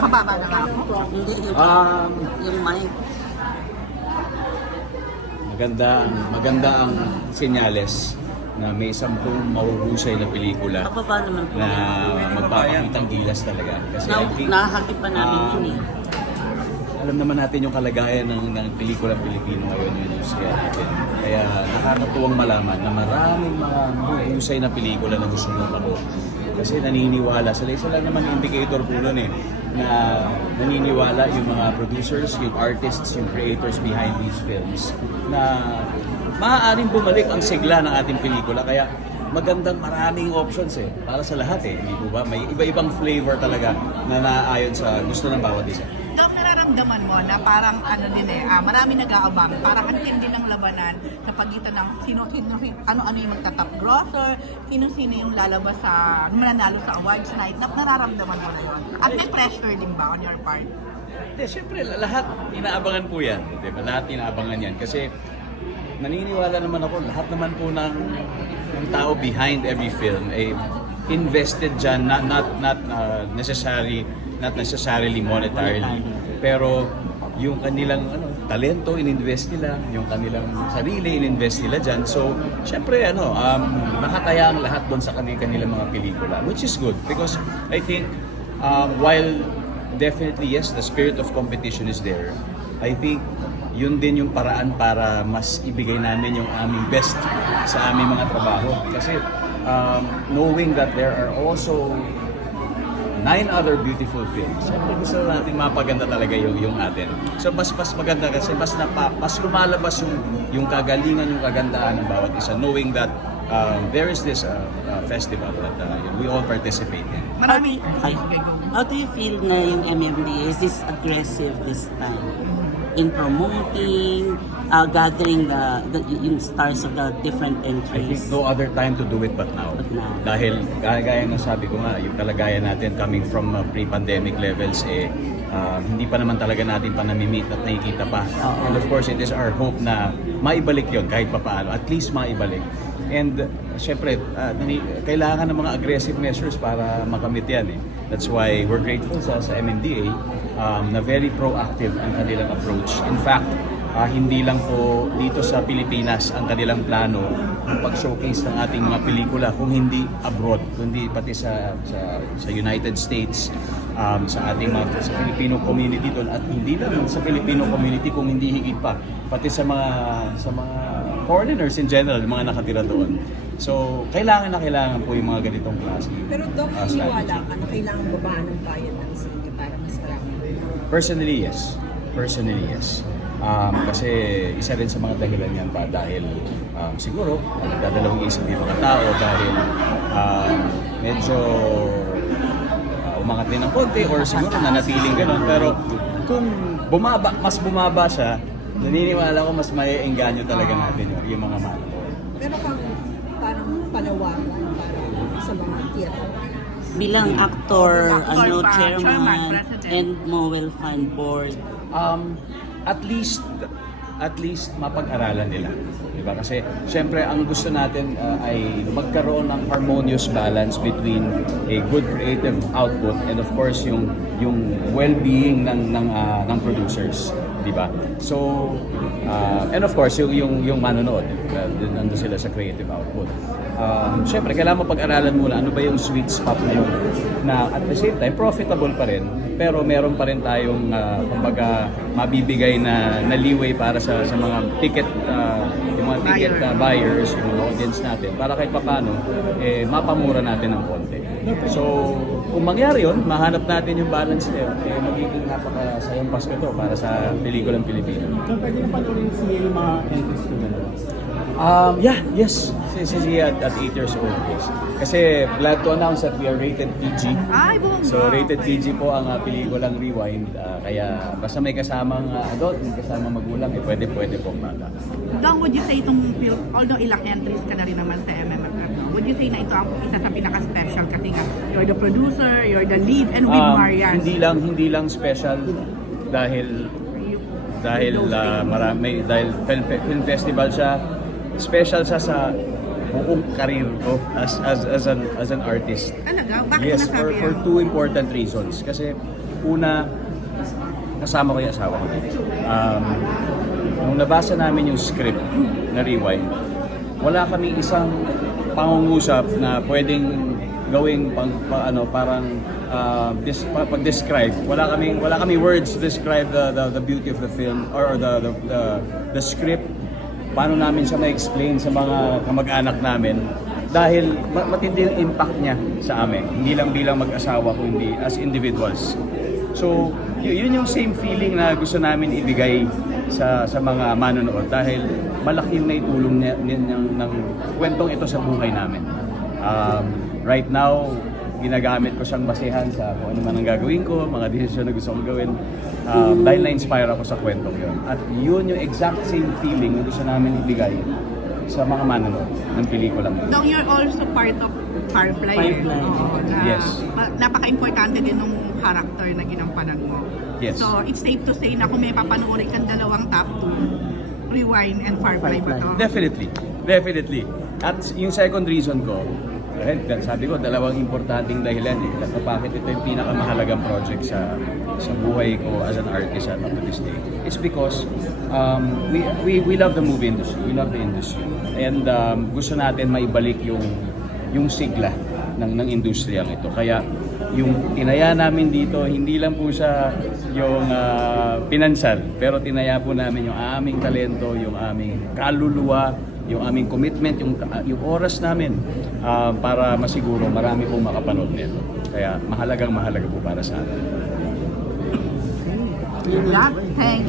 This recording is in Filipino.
Mababa na nga ako. Um, yung mic. maganda ang maganda ang senyales na may sampung mahuhusay na pelikula Pababa naman po. na magpapakitang gilas talaga. Kasi Na, I think, pa namin ah, yun eh. alam naman natin yung kalagayan ng, ng pelikula Pilipino ngayon yung industriya natin. Kaya nakakatuwang malaman na maraming mga mahuhusay na pelikula na gusto mong manood. Kasi naniniwala sila. Isa lang naman indicator po nun eh, na naniniwala yung mga producers, yung artists, yung creators behind these films na maaaring bumalik ang sigla ng ating pelikula. Kaya magandang maraming options eh, para sa lahat eh. Hindi ba? May iba-ibang flavor talaga na naayon sa gusto ng bawat isa. Nararamdaman mo na parang ano din eh, ah, marami nag-aabang, parang ang tindi ng labanan sa pagitan ng sino, sino, ano-ano yung magta-top grosser, sino-sino yung lalabas sa, mananalo sa awards night, na, nararamdaman mo na yun. At may pressure din ba on your part? Hindi, syempre, lahat inaabangan po yan. Di ba? Lahat inaabangan yan. Kasi naniniwala naman ako, lahat naman po ng, ng tao behind every film ay invested dyan, not, not, not uh, necessary, not necessarily monetarily. Pero yung kanilang ano, talento ininvest nila, yung kanilang sarili ininvest nila dyan. So, syempre, ano, um, nakataya ang lahat doon sa kanilang, kanilang mga pelikula, which is good because I think um, while definitely yes, the spirit of competition is there. I think yun din yung paraan para mas ibigay namin yung aming best sa aming mga trabaho. Kasi um, knowing that there are also nine other beautiful films. Siyempre gusto natin mapaganda talaga yung, yung atin. So mas mas maganda kasi mas napa, mas lumalabas yung yung kagalingan, yung kagandahan ng bawat isa knowing that um, there is this uh, uh, festival that uh, we all participate in. Marami, how do you feel na yung MMDA is this aggressive this time? In promoting, uh, gathering the, the yung stars of the different I think entries. no other time to do it but now. But now. Dahil gaya gaya ng sabi ko nga, yung kalagayan natin coming from uh, pre-pandemic levels eh uh, hindi pa naman talaga natin pa nami-meet at nakikita pa. Oo. And of course, it is our hope na maibalik yon kahit papaano, at least maibalik. And uh, syempre, uh, nani- kailangan ng mga aggressive measures para makamit yan eh. That's why we're grateful sa, sa MMDA um, na very proactive ang kanilang approach. In fact, Ah, hindi lang po dito sa Pilipinas ang kanilang plano ng pag-showcase ng ating mga pelikula kung hindi abroad, kundi pati sa sa, sa United States um, sa ating mga sa Filipino community doon at hindi lang sa Filipino community kung hindi higit pa pati sa mga sa mga foreigners in general, mga nakatira doon. So, kailangan na kailangan po yung mga ganitong klase. Pero Doc, ah, naniniwala ka na kailangan babaan ng bayan ng sine para mas marami. Personally, yes. Personally, yes. Um, kasi isa rin sa mga dahilan yan pa dahil um, siguro nagdadalawang isip yung mga tao dahil um, medyo uh, umangat din ng konti or siguro nanatiling ganun. Pero kung bumaba, mas bumaba siya, naniniwala ko mas may engganyo talaga natin yung, yung mga manonood. Pero kang parang panawagan para sa mga theater. Bilang actor, Actor ano, pa, chairman, chairman, and Mowel Fund Board. um, at least at least mapag-aralan nila. Diba? Kasi syempre ang gusto natin uh, ay magkaroon ng harmonious balance between a good creative output and of course yung yung well-being ng ng uh, ng producers, 'di ba? So uh, and of course yung yung yung manonood, uh, nandun sila sa creative output. Um, syempre kailangan mo pag-aralan muna ano ba yung sweet spot na yun na at the same time profitable pa rin pero meron pa rin tayong uh, kumbaga mabibigay na na leeway para sa sa mga ticket uh, yung mga ticket uh, buyers yung mga audience natin para kahit papaano eh mapamura natin ng konti. So kung mangyari yun, mahanap natin yung balance niya, eh, magiging napakasayang Pasko to para sa pelikulang Pilipino. So, pwede na panoorin si yung mga entries ko na Um, yeah, yes. Si, si Zia at, at 8 years old, yes. Kasi glad to announce that we are rated PG. So rated PG po ang uh, pelikulang Rewind. Ah, kaya basta may kasamang uh, adult, may kasamang magulang, eh pwede pwede pong bata. Dong, would you say itong film, although ilang entries ka na rin naman sa no? Would you say na ito ang isa sa pinaka-special kasi nga, you're the producer, you're the lead, and with Um, Marian. Hindi lang hindi lang special dahil dahil uh, marami dahil film, film festival siya special siya sa buong karir ko as as as an as an artist. Talaga? Bakit Yes, for, for two important reasons. Kasi Una, kasama ko yung asawa ko. Um, nung nabasa namin yung script na rewind, wala kami isang pangungusap na pwedeng gawing pang, pa- ano parang uh, dis, pa- pag-describe. Wala kaming wala kami words to describe the, the the beauty of the film or, the, the the the script. Paano namin siya ma-explain sa mga kamag-anak namin. Dahil ma- matindi yung impact niya sa amin. Hindi lang bilang mag-asawa kundi as individuals. So, yun yung same feeling na gusto namin ibigay sa sa mga manonood dahil malaki yung naitulong niya, ng, ng kwentong ito sa buhay namin. Um, right now, ginagamit ko siyang basehan sa kung ano man ang gagawin ko, mga desisyon na gusto kong gawin. Um, dahil na-inspire ako sa kwentong yun. At yun yung exact same feeling na gusto namin ibigay sa mga manonood ng pelikulang. Dong, you're also part of Firefly. Firefly. Oo, na, Yes. Napaka-importante din nung character na ginampanan mo. Yes. So, it's safe to say na kung may papanoorin kang dalawang top 2, Rewind and Firefly, ba to? Definitely. Definitely. At yung second reason ko, eh, sabi ko, dalawang importanteng dahilan eh. Kung bakit ito yung pinakamahalagang project sa sa buhay ko as an artist at up to this day. It's because um, we, we, we love the movie industry. We love the industry. And um, gusto natin maibalik yung yung sigla ng ng industriyang ito. Kaya yung tinaya namin dito, hindi lang po siya yung ah, pinansal, pero tinaya po namin yung aming talento, yung aming kaluluwa, yung aming commitment, yung, yung oras namin ah, para masiguro marami pong makapanood nito. Kaya mahalagang mahalaga po para sa atin. Yeah, thank